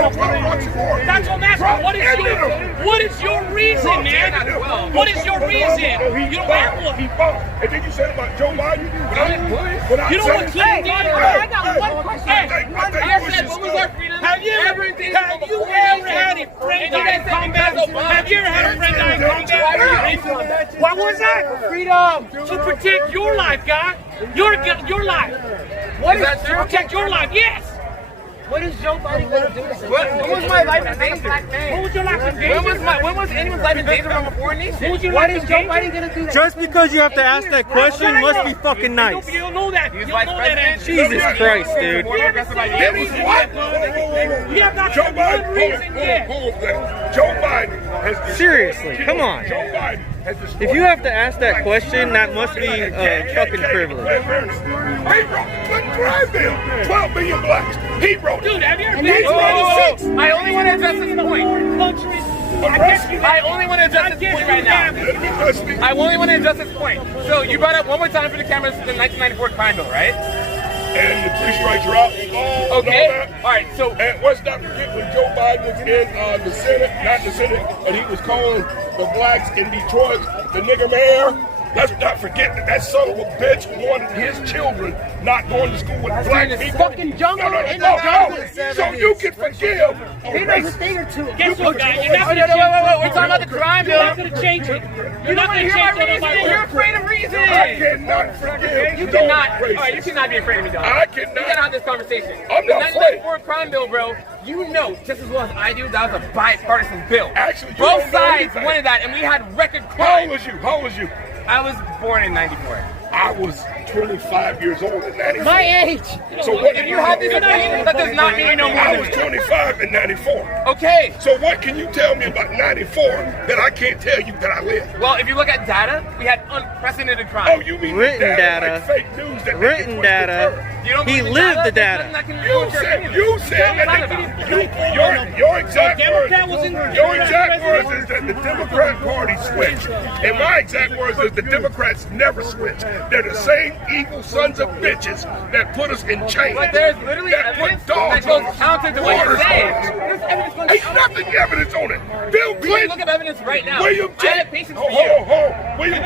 That's what I'm asking. What is your reason, man? What is your reason? You don't have one. He fought. And then you said about Joe Biden. You know what Clinton did? I got one question. Have you ever had a friend die in combat? Have you ever had a friend die in combat? What was that? Freedom. To protect your life, guy. Your life. What is that? To protect your life, yes. What is Joe Biden going to do? When was my life in danger? What was your life in danger? When was anyone's life in danger from a foreign nation? What is Joe Biden going to do? Just because you have to ask that question must be fucking nice. You don't know that. You don't know that answer. Jesus Christ, dude. You have not Joe had Biden, one reason yet. Joe Biden has Seriously, come on. Joe Biden has destroyed. If you have to ask that question, that must be a fucking privilege. He wrote the crime bill. 12 million blacks. He wrote it. Dude, have you ever Whoa. I only want to address this point. I only want to address this point right now. I only want to address this point. So you brought up one more time for the cameras the 1994 crime bill, right? And the three strikes are out. Okay. All right. So and let's not forget when Joe Biden was in the Senate, not the Senate, and he was calling the blacks in Detroit the nigger mayor. Let's not forget that son of a bitch wanted his children not going to school with black people. Fucking jungle in the jungle. So you can forgive. He knows a thing or two. Guess what, guys? You're not wait. We're talking about the crime bill. You're not going to change it. You're not going to change it. You're afraid of reason. I cannot forgive. You cannot. All right, you cannot be afraid of me, dog. I cannot. We gotta have this conversation. I'm not the afraid. 1994 crime bill, bro. You know just as well as I do that was a bipartisan bill. Actually, you both don't know sides anything. wanted that, and we had record How crime. old was you? How old was you? I was born in '94. I was 25 years old in 94. My age. So what If you have this opinion, that does not mean you know more I than was me. 25 in 94. Okay. So what can you tell me about 94 that I can't tell you that I lived? Well, if you look at data, we had unprecedented crime. Oh, you mean Written data. like fake news that Written data. You don't He believe in lived the There's data. nothing that can You influence your said opinion. that your exact words. Democrat was in the Your exact words is that the Democrat Party switched, and my exact words is the Democrats never switch. They're the same evil sons of bitches that put us in chains. But there's literally that put evidence dogs that goes on us, counter to what you're waters saying. on us. There's evidence going Ain't counter. nothing evidence on it. Bill We can Clinton, look at evidence right now. William I J. have patience for you. William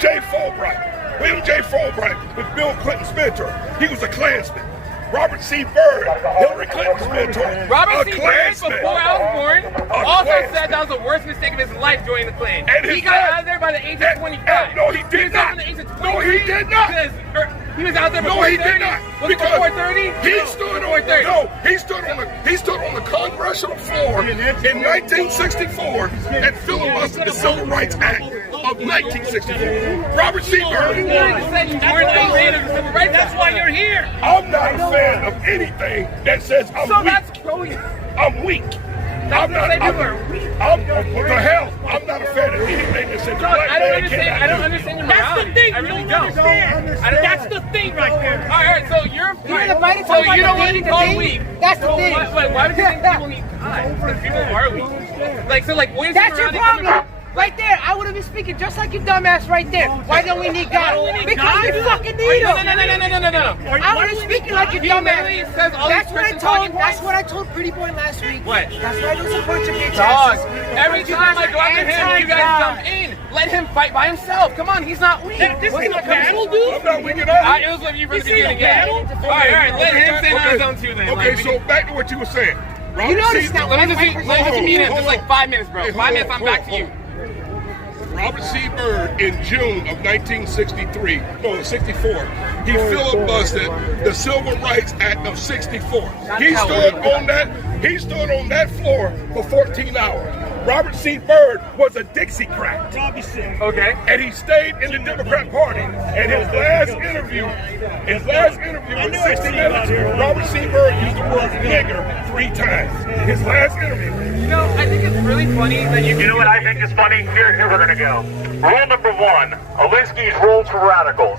J. Fulbright. William J. Fulbright was Bill Clinton's mentor. He was a Klansman. Robert C. Byrd, Hillary Clinton's mentor. Robert a C. Byrd, Klansman. before I was born, also Klansman. said that was the worst mistake of his life joining the Klan. And He his got dad- out of there by the age of 25. No, he He did was out not. by the age of No, 23. he did not. He was out there No, before he 30. did not. Was it before 30? He stood on the congressional floor in 1964 and filibustered the Civil Rights Act of 1964. Robert C. Byrd. You said you weren't a fan of the Civil Rights Act. That's why you're here. I'm not a fan of anything that says I'm So weak. that's growing. I'm weak. I'm not. say people are weak. I'm what the hell. I'm not a fan of anything that says John, black I don't man understand. cannot I don't do. understand your That's morality. the thing. I really You don't. understand. That's the thing right there. All right, so you're gonna fight it so somebody you don't that want to be needs called to be? weak. That's the So thing. why would you think people need God? Because people are weak. Like so, like where's That's your morality coming problem. from? Right there, I would have been speaking just like you dumbass right there. Why don't we need God? Why don't we need Because God? we fucking need No, him. no. I would have speaking like you He dumbass. literally says all That's these what I Christian told. talking That's points. what I told Pretty Boy last week. What? That's why I don't support your bitch Dog, asses. every time I go after him, you guys Anti-God. jump in. Let him fight by himself. Come on, he's not weak. This is a battle, dude. I'm not weak at all. It was with you from the This ain't a beginning. Yeah. battle. All right. Let him say on his own too then. Okay, Like, so back to what you were saying. You notice now. let me just meet him. Just like 5 minutes, bro. Hey, 5 minutes, I'm back to you. Robert C. Byrd in June of 1963, no, 64, he filibustered the Civil Rights Act of 64. He stood on that floor for 14 hours. Robert C. Byrd was a Dixiecrat. Okay. And he stayed in the Democrat Party. And his last interview with 60 Minutes, Robert C. Byrd used the word nigger 3 times. His last interview. You know, I think it's really funny that You know what I think is funny? Here we're gonna go. Rule number 1, Alinsky's rules for radicals.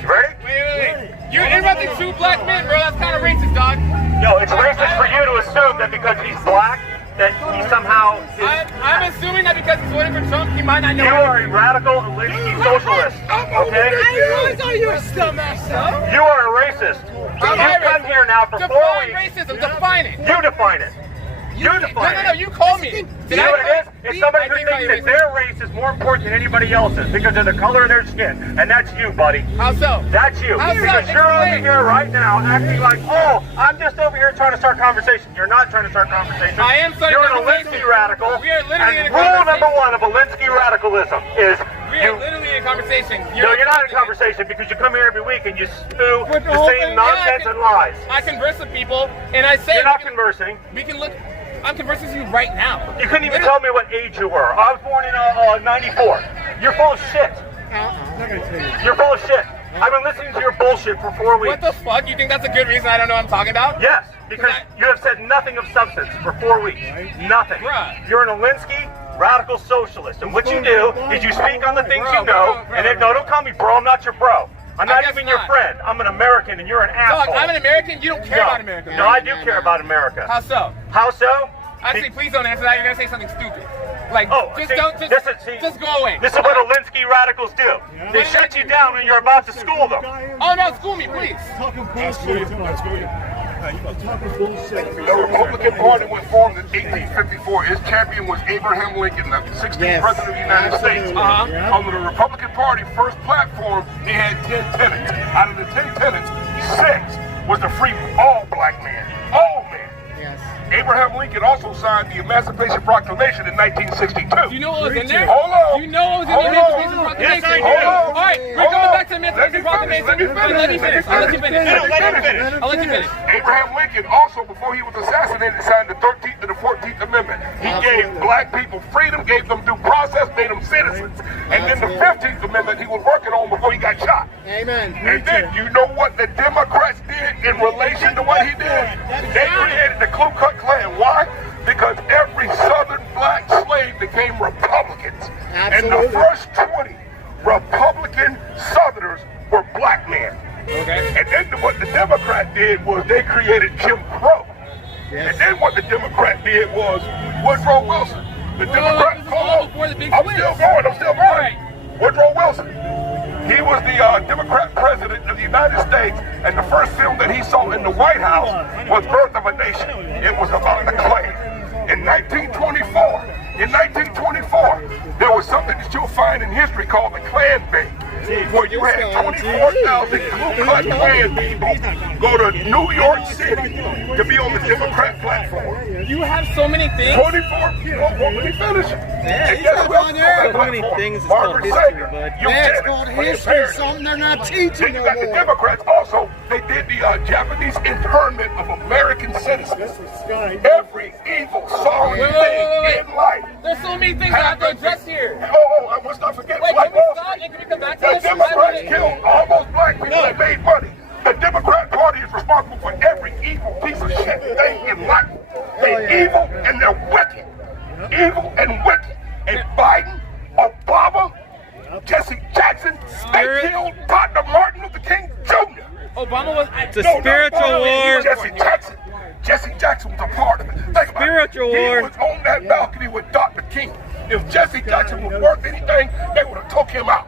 You ready? Wait. You're interrupting two black men, bro. That's kind of racist, dog. No, it's racist for you to assume that because he's black, that he somehow is... I'm assuming that because he's voting for Trump, he might not know. You are a radical Alinsky socialist, okay? I know you a dumbass, son. You are a racist. I'm not done here now for 4 Define weeks. racism. Define it. You define it. You define it. No. You call me. You know what it is? It's somebody who thinks that their race is more important than anybody else's because of the color of their skin. And that's you, buddy. How so? That's you. How so? Because you're over Explain. here right now acting like, oh, I'm just over here trying to start conversation. You're not trying to start conversation. I am starting You're an conversation. Alinsky radical. We are literally in a and rule number conversation. 1 of Alinsky radicalism is We are literally in conversation. no, you're not in conversation because you come here every week and you spew the same nonsense and lies. I converse with people and I say You're not conversing. we can look. I'm conversing with you right now. You couldn't even tell me what age you were. I was born in 94. You're full of shit. You're full of shit. I've been listening to your bullshit for 4 weeks. What the fuck? You think that's a good reason I don't know what I'm talking about? Yes, because you have said nothing of substance for 4 weeks. Nothing. Bruh. You're an Alinsky radical socialist, and what you do is you speak on the things you know, and then, no, don't call me bro, I'm not your bro. I'm not even your friend. I'm an American, and you're an asshole. Dog, I'm an American. You don't care about America. No, I do care about America. How so? How so? Actually, please don't answer that. You're gonna say something stupid. Like, just see, don't. Just go away. This is what Alinsky radicals do. They shut you down when you're about to school them. Oh no, school me, please. The Republican Party was formed in 1854. Its champion was Abraham Lincoln, the 16th president of the United States. Under the Republican Party first platform, they had 10 tenets. Out of the 10 tenets, 6 was to free all black men. All men. Abraham Lincoln also signed the Emancipation Proclamation in 1962. Do you know what was in there? Hold on. Do you know what was in the Emancipation Proclamation? Yes, I do. Hold on. All right, we're coming back to the Emancipation Proclamation. Let me finish. I'll let you finish. Abraham Lincoln also, before he was assassinated, signed the 13th and the 14th Amendment. He gave black people freedom, gave them due process, made them citizens. And then the 15th Amendment he was working on before he got shot. Amen. And then you know what the Democrats did in relation to what he did? They created the Ku Klux Klan. Why? Because every Southern black slave became Republicans. And the first 20 Republican Southerners were black men. Okay. And then what the Democrat did was they created Jim Crow. And then what the Democrat did was Woodrow Wilson. The Democrat, I'm still going. Woodrow Wilson. He was the Democrat president of the United States, and the first film that he saw in the White House was Birth of a Nation. It was about the Klan. In 1924, there was something that you'll find in history called the Klan Bait, where you had 24,000 Ku Klux Klan people go to New York City to be on the Democrat platform. You have so many things. 24 people. Well, let me finish it. And guess who else on that So many platform? things is Margaret called history, Sanger. bud. You That's did it called for your history, parents. something they're not Then teaching you no got the more. Democrats also. They did the Japanese internment of American citizens. Every evil, sorry thing in life. There's so many things I have to address here. I must not forget. Wait, Black can we Wall stop Street. and can we come back to The this? Democrats killed all those black people that made money. The Democrat Party is responsible for every evil piece of shit thing in life. They're evil and they're wicked. Evil and wicked. And Biden, Obama, Jesse Jackson, they killed Dr. Martin Luther King Jr. Obama was. It's a spiritual war. Jesse Jackson. Jesse Jackson was a part of it. Think about Spiritual it. war. He was on that balcony with Dr. King. If Jesse Jackson was worth anything, they would have took him out.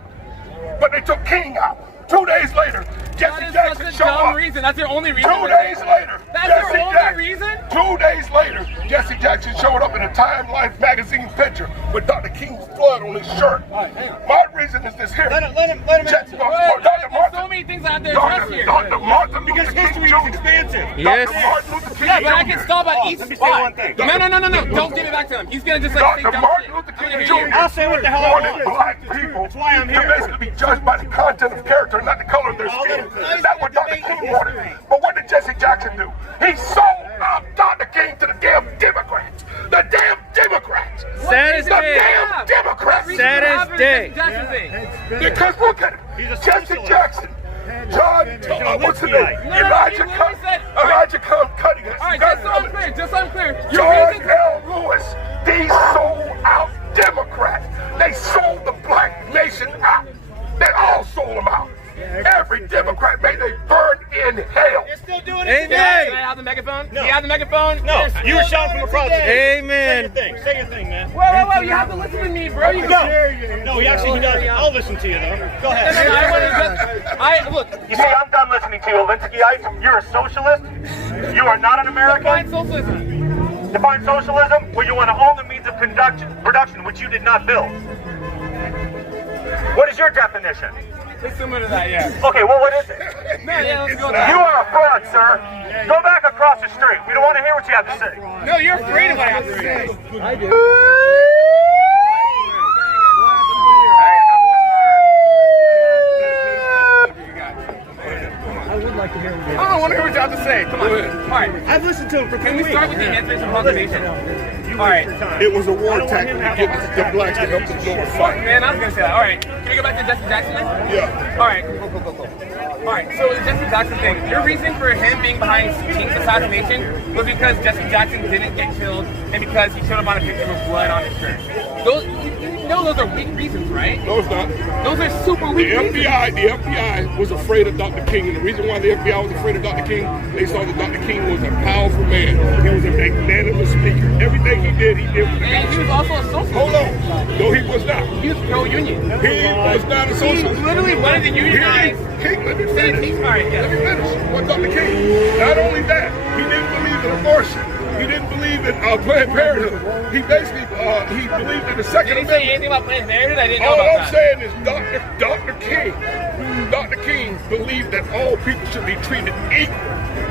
But they took King out. 2 days later, Jesse Jackson That's a showed dumb up. reason. That's your only reason. 2 days later, That's Jesse your only Jackson, reason? 2 days later, Jesse Jackson showed up in a Time Life magazine picture with Dr. King's blood on his shirt. My reason is this here. Let him Dr. There's Martin. so many things I have to address here. Dr. Martin Luther King Jr. Yes. Dr. Martin Luther King Yeah, but I can Jr. stop at each Let me say spot. one thing. No. Don't give it back to him. He's gonna just like say Dr. dumb Martin shit. Luther I'm King gonna hear you. Jr. I'll say what the hell I wanted want. black people That's why I'm to here. basically be judged by the content of character, not the color of their skin. That's what Dr. King wanted. But what did Jesse Jackson do? He sold out Dr. King to the damn Democrats. The damn Democrats. Sad as The day. damn Democrats. Sad as day. Because look at it. Jesse Jackson. John, what's his name? Elijah Cutting. All right, just so I'm clear. Your George reason. L. Lewis, these sold out Democrats. They sold the black nation out. They all sold them out. Every Democrat, may they burn in hell. Amen. Can I have the megaphone? No. Do you have the megaphone? No, you were shouting from across the stage. Amen. Say your thing, man. Whoa, you have to listen to me, bro. You No, he actually doesn't. I'll listen to you, though. Go ahead. Look. You see, I'm done listening to you, Alinsky-ites. You're a socialist. You are not an American. Define socialism. Define socialism where you want to own the means of production, which you did not build. What is your definition? It's similar to that, yeah. Okay, well, what is it? No, yeah, let's go on You that. are a fraud, sir. Go back across the street. We don't want to hear what you have to say. No, you're afraid of what I have to say. I do. I would like to hear him. I don't want to hear what you have to say. Come on. All right. I've listened to him for 10 Can we start with the Emancipation Proclamation? All right. It was a war tactic to get the blacks to help the North fight. Man, I was going to say that. All right. Can we go back to Jesse Jackson then? Yeah. All right. Cool. All right. So the Jesse Jackson thing. Your reason for him being behind King's assassination was because Jesse Jackson didn't get killed and because he showed up on a picture with blood on his shirt. Those are weak reasons, right? No, it's not. Those are super weak reasons. The FBI was afraid of Dr. King, and the reason why the FBI was afraid of Dr. King, they saw that Dr. King was a powerful man. He was a magnanimous speaker. Everything he did with the And he was also a socialist. Hold on. No, he was not. He was pro-union. He was not a socialist. He literally wanted to unionize. King, let me finish. All right, yeah. Let me finish. What Dr. King? Not only that, he didn't believe in abortion. He didn't believe in Planned Parenthood. He basically he believed in the Second Did he say Amendment. anything about Planned Parenthood? I didn't know All about I'm that. saying is Dr. King believed that all people should be treated equal.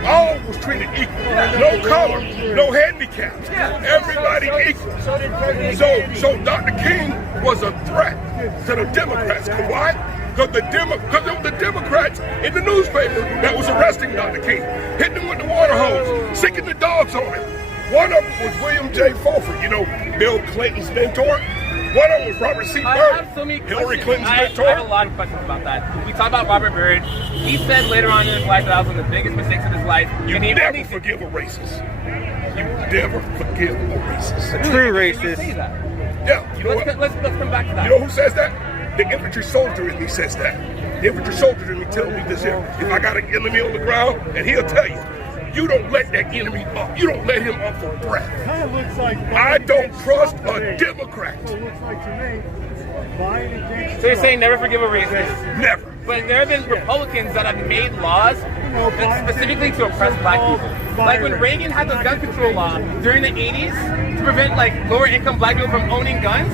All was treated equal. No color, no handicaps. Everybody equal. So Dr. King was a threat to the Democrats. Why? Because it was the Democrats in the newspaper that was arresting Dr. King, hitting him with the water hose, sicking the dogs on him. One of them was William J. Fulford, Bill Clinton's mentor. One of them was Robert C. I Byrd, have so many Hillary questions. Clinton's I have a mentor. lot of questions about that. We talk about Robert Byrd. He said later on in his life that I was one of the biggest mistakes of his life. You and he never only forgive a racist. You never forgive a racist. A true Say racist. that. Yeah, you know what? Let's come back to that. You know who says that? The infantry soldier in me says that. The infantry soldier in me tells me this here. If I got an enemy on the ground, and he'll tell you, you don't let that enemy up. You don't let him up for breath. I don't trust a Democrat. So you're saying never forgive a racist? Never. But there have been Republicans that have made laws specifically to oppress black people. Like when Reagan had the gun control law during the 80s to prevent lower income black people from owning guns.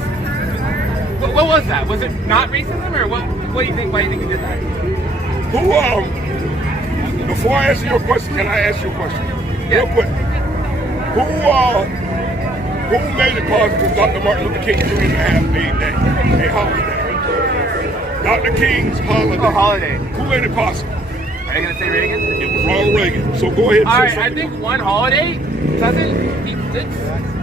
What was that? Was it not racism, or what do you think? Why do you think he did that? Before I answer your question, can I ask you a question? Yeah. Real quick. Who made it possible Dr. Martin Luther King Jr. to have a holiday? Dr. King's holiday. A holiday. Who made it possible? Are you gonna say Reagan? It was Ronald Reagan. So go ahead and All say right, I something. think one holiday doesn't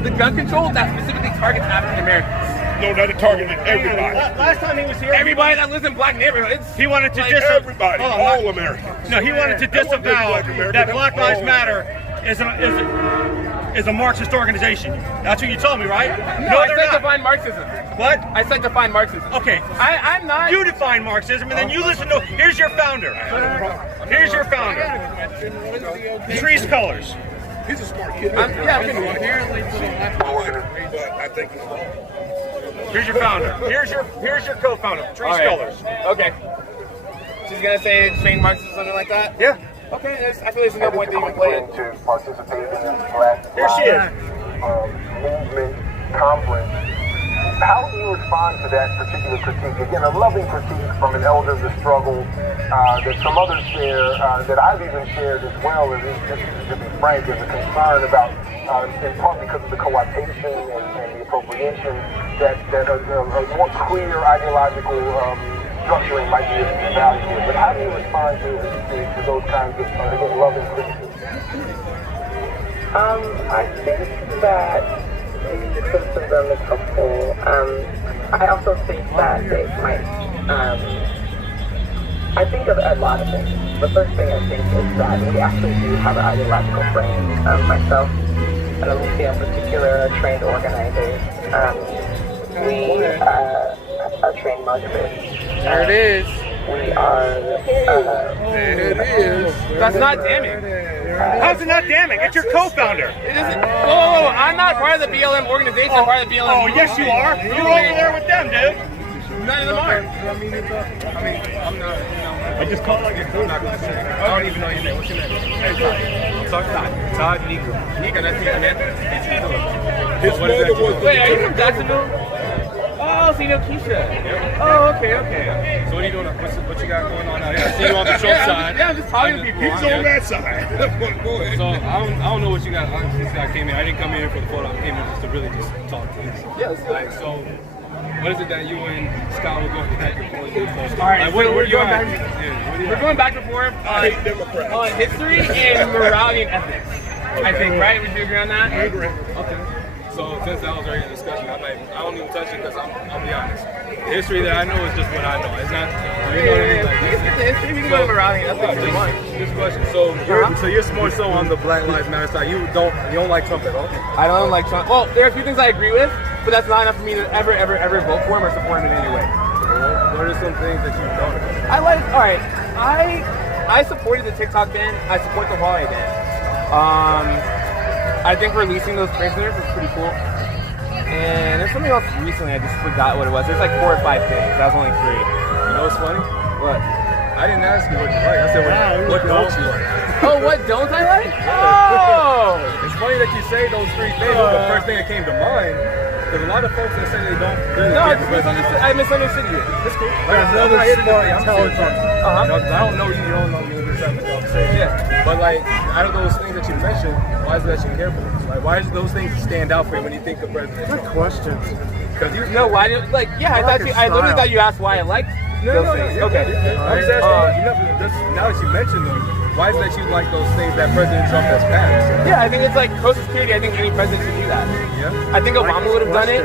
the gun control that specifically targets African Americans. No, that it targeted everybody. Last time he was here, Everybody that lives in black neighborhoods. he wanted to Everybody. All Americans. No, he wanted to That wasn't just disavow Black America, that that Black was Lives all Matter is a Marxist organization. That's what you told me, right? No, I they're said not. define Marxism. What? I said define Marxism. Okay. I'm not. You define Marxism, and then you listen to. Here's your founder. Here's your founder. Trees colors. He's a smart kid. Yeah, Apparently to the left, but I think he's wrong. Here's your founder. Here's your co-founder. Trees All right. colors. Okay. She's gonna say train Marxism or something like that? Yeah. Okay, I feel there's no point to even play it. To participate in this Black Here she is. movement conference. How do you respond to that particular critique? Again, a loving critique from an elder of the struggle that some others share, that I've even shared as well, and just to be frank, is a concern about, in part because of the co-optation and the appropriation, that a more clear ideological structuring might be of value here. But how do you respond to those kinds of, again, loving criticism? I think that the criticism is helpful. I also think that it might, I think of a lot of things. The first thing I think is that we actually do have an ideological frame. Myself and Alicia in particular are trained organizers. We are trained marketers. There it is. We are. There it is. That's not damning. How's it not damning? It's your co-founder. It isn't. Whoa, I'm not part of the BLM organization. I'm part of the BLM. Oh, yes you are. You're over there with them, dude. None of them are. I'm not. I just called like I'm not gonna say. I don't even know your name. What's your name? I'm sorry. Todd Negro. Nika, that's your man. His mother was Wait, are you from Jacksonville? Oh, so you know Keisha. Oh, okay. So what are you doing? What you got going on out here? I see you on the Trump side. I'm just talking to people. He's on that side. Go ahead. So I don't know what you got. Since I came in, I didn't come in for the photo. I came in just to really just talk to you. Yeah, let's do it. Like, so what is it that you and Scott were going back and forth? All right, like, so where you going at? back. We're going back and forth on history and morality and ethics. I think, right? Would you agree on that? I agree. Okay. So since that was already a discussion, I don't even touch it because I'll be honest. The history that I know is just what I know. It's not. You know what I mean? Like, We can skip the history. We can go to morality and ethics if you want. This question. So you're more so on the Black Lives Matter side. You don't like Trump at all? I don't like Trump. Well, there are a few things I agree with, but that's not enough for me to ever vote for him or support him in any way. What are some things that you don't agree with? All right, I supported the TikTok ban. I support the Huawei ban. I think releasing those prisoners is pretty cool. And there's something else recently, I just forgot what it was. There's like 4 or 5 things. That was only 3. You know what's funny? What? I didn't ask you what you like. I said what don't you like? Oh, what don't I like? Oh! It's funny that you say those 3 things. The first thing that came to mind, because a lot of folks that say they don't really No, get the president. I misunderstood you. It's cool. Like, another smart, intelligent. Uh-huh. I don't know you don't know me. We're just having a conversation. Yeah. But like, out of those things that you mentioned, why is it that you care for? Like, why is those things stand out for you when you think of President Trump? Good questions. Because you No, why do like? Yeah, I literally thought you asked why I liked those things. Okay. I'm just asking, now that you mentioned them, why is it that you like those things that President Trump has passed? Yeah, I think it's like coastal security. I think any president should do that. Yeah. I think Obama would have done it.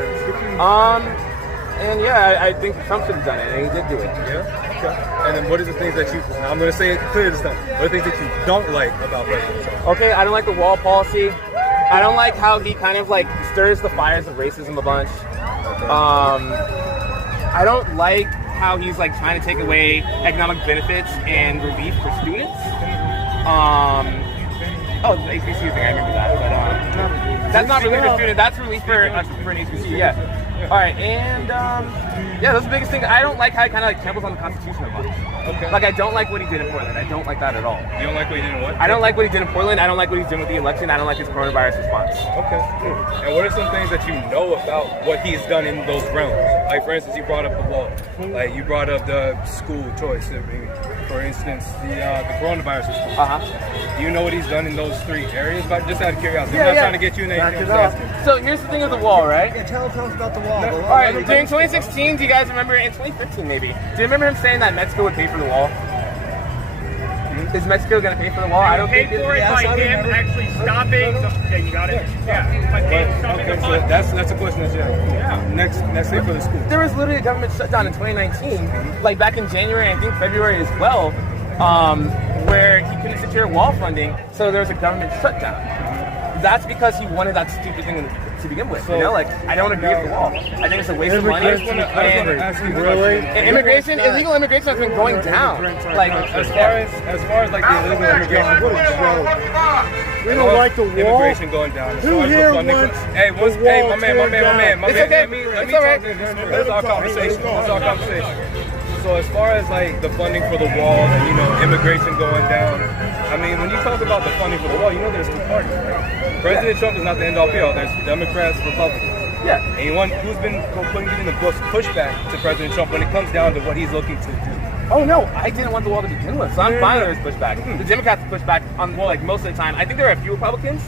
And yeah, I think Trump should have done it, and he did do it. Yeah. Okay. And then what are the things that you? I'm going to say it clear this time. What are the things that you don't like about President Trump? Okay, I don't like the wall policy. I don't like how he kind of like stirs the fires of racism a bunch. I don't like how he's like trying to take away economic benefits and relief for students. Oh, the HBCU thing, I remember that. But that's not relief for students. That's relief for an HBCU. Yeah. All right, and yeah, that's the biggest thing. I don't like how he kind of like tramples on the Constitution a bunch. Okay. Like I don't like what he did in Portland. I don't like that at all. You don't like what he did in what? I don't like what he did in Portland. I don't like what he's doing with the election. I don't like his coronavirus response. Okay. And what are some things that you know about what he's done in those realms? Like, for instance, you brought up the law. Like, you brought up the school choice. For instance, the coronavirus response. Uh-huh. Do you know what he's done in those 3 areas? But just out of curiosity, I'm not trying to get you in anything. I'm just asking. So here's the thing with the wall, right? Yeah, tell us about the wall. All right, during 2016, do you guys remember, in 2015 maybe, do you remember him saying that Mexico would pay for the wall? Is Mexico going to pay for the wall? I don't Paid think for it by him actually stopping. Yeah, you got it. Yeah, by him stopping the Okay, so fund. that's a question that you have. Yeah. Next thing for the school. there was literally a government shutdown in 2019, like back in January, I think February as well, where he couldn't secure wall funding, so there was a government shutdown. That's because he wanted that stupid thing to begin with. You know, like I don't agree with the wall. I think it's a waste of money. I just want to ask you really. And immigration, illegal immigration has been going down. Like As far as like the illegal immigration, what is wrong? We don't like the wall. Immigration going down. As Who far as the here funding wants hey, the hey, wall my man. It's okay. Let me It's all right. talk to this. This is our conversation. This is our conversation. So as far as like the funding for the wall and immigration going down, I mean when you talk about the funding for the wall, there's 2 parties, right? President Trump is not the end all be all. There's Democrats, Republicans. Yeah. And who's been giving the pushback to President Trump when it comes down to what he's looking to do? Oh no, I didn't want the wall to begin with, so I'm fine with his pushback. The Democrats push back on like most of the time. I think there are a few Republicans,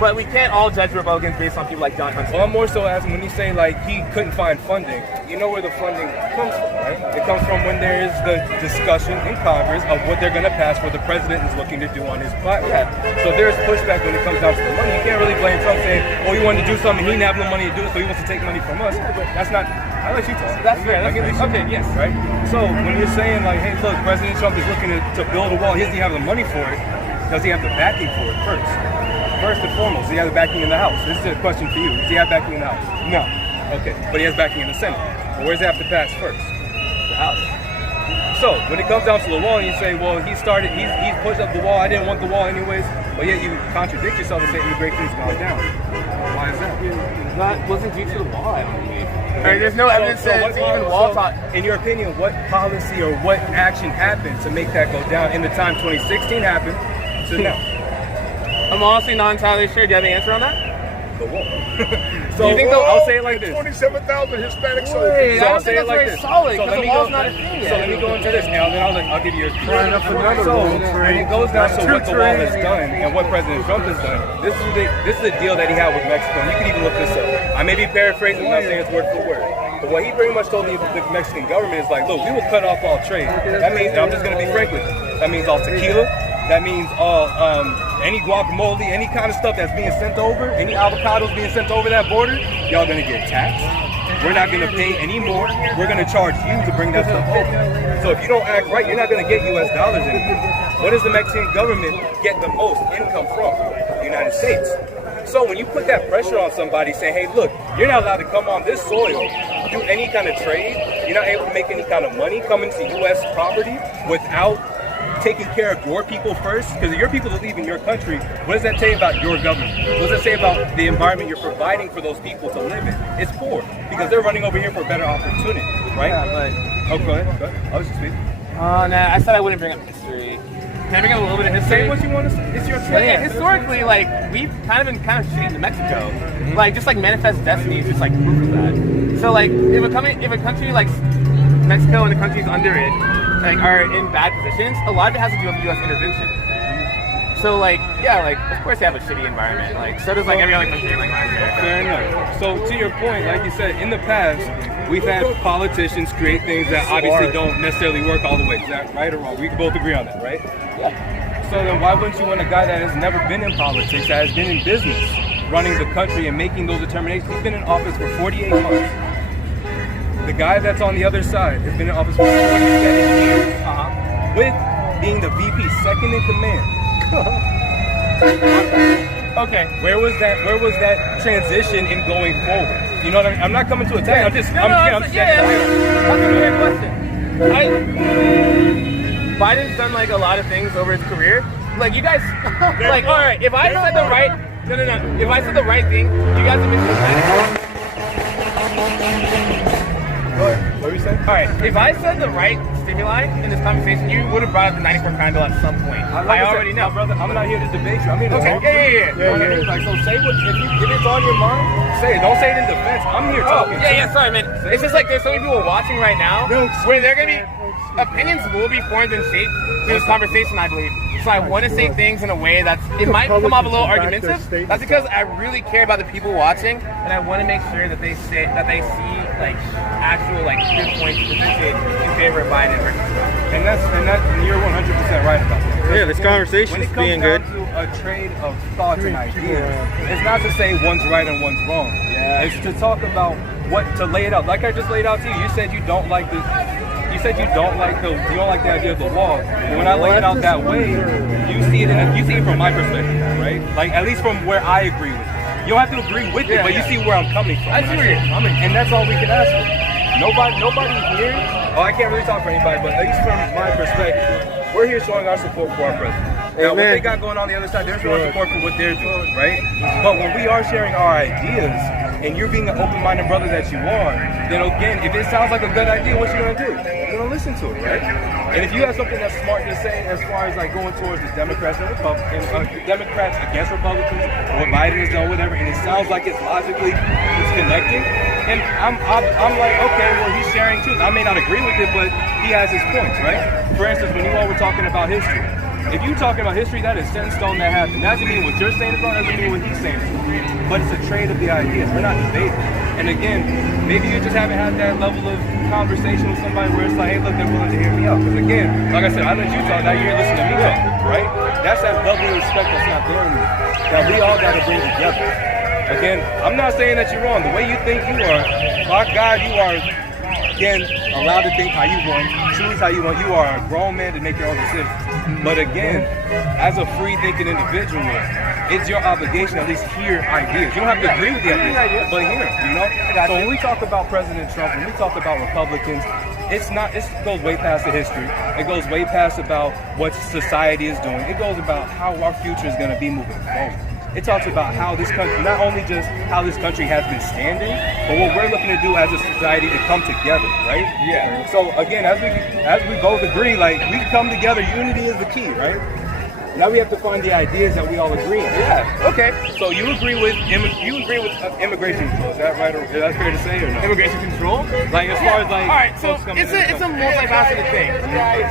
but we can't all judge Republicans based on people like John Hunt. Well, I'm more so asking when you say like he couldn't find funding, you know where the funding comes from, right? It comes from when there is the discussion in Congress of what they're going to pass, what the president is looking to do on his platform. Yeah. So there's pushback when it comes down to the money. You can't really blame Trump saying, oh, he wanted to do something, he didn't have no money to do it, so he wants to take money from us. That's not. I'll let you talk. That's fair. Okay, yes. Right? So when you're saying like, hey, look, President Trump is looking to build a wall, he doesn't have the money for it. Does he have the backing for it first? First and foremost, does he have the backing in the House? This is a question for you. Does he have backing in the House? No. Okay. But he has backing in the Senate. Well, where does it have to pass first? The House. So when it comes down to the wall, and you say, well, he's pushed up the wall. I didn't want the wall anyways. But yet you contradict yourself and say immigration's gone down. Why is that? That wasn't due to the wall, I don't believe. There's no evidence that it's even wall thought. In your opinion, what policy or what action happened to make that go down in the time 2016 happened to now? I'm honestly not entirely sure. Do you have an answer on that? The wall. So do you think I'll say it like this. 27,000 Hispanic Wait, soldiers. I don't think that's very solid, because the wall's not a thing yet. So let me go into this now, then I'll give you your speech. So when it goes down to what the wall has done and what President Trump has done, this is the deal that he had with Mexico. And you can even look this up. I may be paraphrasing, I'm not saying it's word for word. But what he pretty much told the Mexican government is like, look, we will cut off all trade. That means, and I'm just going to be frank with you, that means all tequila, that means all any guacamole, any kind of stuff that's being sent over, any avocados being sent over that border, y'all gonna get taxed. We're not gonna pay any more. We're gonna charge you to bring that stuff over. So if you don't act right, you're not gonna get US dollars anymore. What does the Mexican government get the most income from? The United States. So when you put that pressure on somebody saying, hey, look, you're not allowed to come on this soil, do any kind of trade, you're not able to make any kind of money coming to US property without taking care of your people first, because if your people are leaving your country, what does that say about your government? What does that say about the environment you're providing for those people to live in? It's poor, because they're running over here for a better opportunity, right? Yeah, but... Oh, go ahead. I was just speaking. Nah, I said I wouldn't bring up history. Can I bring up a little bit of history? Say what you want to say. It's your turn. Well, yeah, historically, like, we've kind of been shitty to Mexico. Like, just like Manifest Destiny is just like proof of that. So, like, if a country like Mexico and the countries under it like are in bad positions, a lot of it has to do with U.S. intervention. So like, yeah, like of course they have a shitty environment. Like so does like every other country like America. Fair enough. So to your point, like you said, in the past, we've had politicians create things that obviously don't necessarily work all the way. Is that right or wrong? We can both agree on that, right? Yeah. So then why wouldn't you want a guy that has never been in politics, that has been in business, running the country and making those determinations? He's been in office for 48 months. The guy that's on the other side has been in office for 47 years, with being the VP second in command. Okay. Where was that transition in going forward? You know what I mean? I'm not coming to attack. I'm just. That's a great question. Biden's done like a lot of things over his career. Like you guys, like all right. If I said the right, no. If I said the right thing, you guys have been dramatic. What were you saying? Alright, if I said the right stimuli in this conversation, you would have brought up the 94 Crandall at some point. I already know. Brother, I'm not here to debate you. I'm here to talk. Yeah. Like, so say what, if it's on your mind, say it. Don't say it in defense. I'm here talking. Sorry, man. It's just like there's so many people watching right now where they're going to be, opinions will be formed and shaped through this conversation, I believe. So I want to say things in a way it might come off a little argumentative. That's because I really care about the people watching, and I want to make sure that they see like actual like good points presented in favor of Biden versus Trump. And you're 100% right about that. Yeah, this conversation's being good. When it comes down to a trade of thoughts and ideas, it's not to say one's right and one's wrong. Yeah. It's to talk about to lay it out. Like I just laid out to you. You said you don't like the idea of the wall. But when I lay it out that way, you see it from my perspective, right? Like at least from where I agree with it. You don't have to agree with it, but you see where I'm coming from. I see where you're coming, and that's all we can ask for. Nobody here. Oh, I can't really talk for anybody, but at least from my perspective, we're here showing our support for our president. Now, what they got going on the other side, they're showing support for what they're doing, right? But when we are sharing our ideas, and you're being an open-minded brother that you are, then again, if it sounds like a good idea, what you gonna do? You're gonna listen to it, right? And if you have something that's smart to say as far as like going towards the Democrats and Republicans, Democrats against Republicans, or what Biden has done, whatever, and it sounds like it's connecting, and I'm like, okay, well he's sharing truth. I may not agree with it, but he has his points, right? For instance, when you all were talking about history, if you're talking about history, that is set in stone that happened. That doesn't mean what you're saying is wrong, that doesn't mean what he's saying is wrong. But it's a trade of the ideas. We're not debating. And again, maybe you just haven't had that level of conversation with somebody where it's like, hey, look, they're willing to hear me out. Because again, like I said, I let you talk, now you're listening to me talk, right? That's that level of respect that's not there anymore. That we all got to bring together. Again, I'm not saying that you're wrong. The way you think you are, my God, you are, again, allowed to think how you want, choose how you want. You are a grown man to make your own decisions. But again, as a free-thinking individual, it's your obligation to at least hear ideas. You don't have to agree with the ideas, but hear, you know? So when we talk about President Trump, when we talk about Republicans, it's not. It goes way past the history. It goes way past about what society is doing. It goes about how our future is going to be moving forward. It talks about how this country, not only just how this country has been standing, but what we're looking to do as a society to come together, right? Yeah. So again, as we both agree, like we come together, unity is the key, right? Now we have to find the ideas that we all agree on. Yeah. Okay. So you agree with immigration control? Is that right? Or is that fair to say or no? Immigration control? Like as far as like. All right. So it's a multifaceted thing.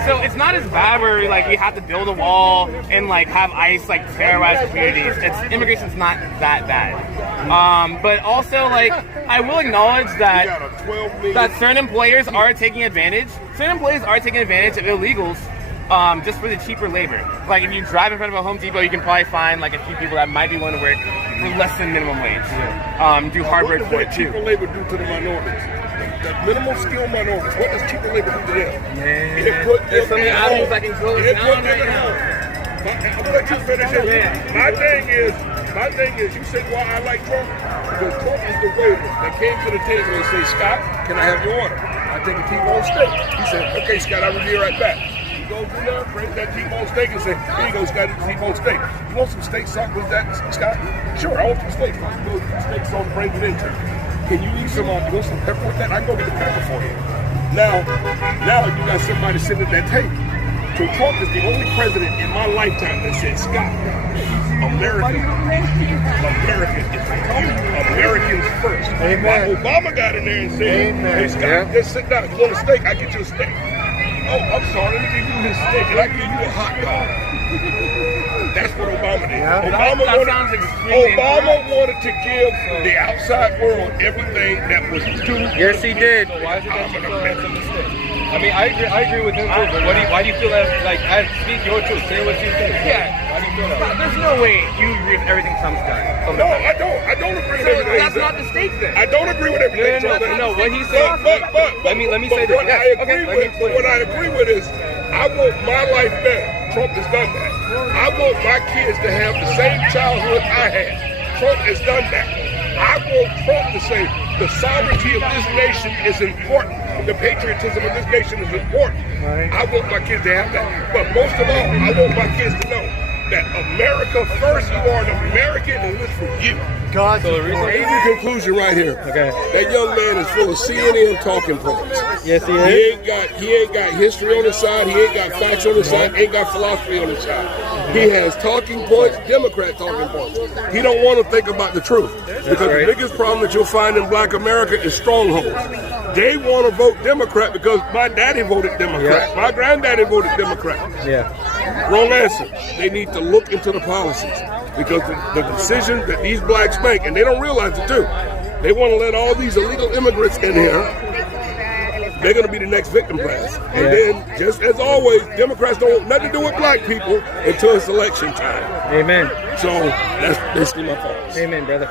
So it's not as bad where like we have to build a wall and like have ICE like terrorize communities. Immigration's not that bad. But also like I will acknowledge that certain employers are taking advantage. Certain employers are taking advantage of illegals. Just for the cheaper labor. Like if you drive in front of a Home Depot, you can probably find like a few people that might be willing to work for less than minimum wage. Do hard work for it too. What does cheaper labor do to the minorities? The minimum skilled minorities. What does cheaper labor do to them? There's so many avenues I can go down right now. I'm gonna let you finish it. My thing is, you say why I like Trump? Because Trump is the waiter that came to the table and say, Scott, can I have your order? I take a T-bone steak. He said, okay, Scott, I will be right back. Goes in there, brings that T-bone steak and say, here you go, Scott, it's T-bone steak. You want some steak sauce with that, Scott? Sure, I want some steak sauce. You go get some steak sauce, bring it in. Can you use some, you want some pepper with that? I can go get the pepper for you. Now you got somebody sitting at that table. So Trump is the only president in my lifetime that said, Scott, Americans first. Amen. Obama got in there and said, hey, Scott, just sit down. If you want a steak, I get you a steak. Oh, I'm sorry, let me give you his steak and I give you a hot dog. That's what Obama did. Yeah. Obama wanted to give the outside world everything that was due. Yes, he did. So why is it that you feel that's a mistake? I mean, I agree with him too, but why do you feel that, like, speak your truth, say what you think. Yeah. Why do you feel that? There's no way you agree with everything Trump's done. No, I don't. I don't agree with everything. That's not the stake then. I don't agree with everything. No, what he said. But let me say this. What I agree with is, I want my life better. Trump has done that. I want my kids to have the same childhood I had. Trump has done that. I want Trump to say the sovereignty of this nation is important. The patriotism of this nation is important. Right. I want my kids to have that. But most of all, I want my kids to know that America first, you are an American and this for you. God, so easy conclusion right here. Okay. That young man is full of CNN talking points. Yes, he is. He ain't got history on his side. He ain't got facts on his side. Ain't got philosophy on his side. He has talking points, Democrat talking points. He don't want to think about the truth. Because the biggest problem that you'll find in black America is strongholds. They want to vote Democrat because my daddy voted Democrat. Yeah. My granddaddy voted Democrat. Yeah. Wrong answer. They need to look into the policies because the decisions that these blacks make, and they don't realize it too, they want to let all these illegal immigrants in here. They're going to be the next victim class. And then, just as always, Democrats don't want nothing to do with black people until it's election time. Amen. So that's basically my thoughts. Amen, brother.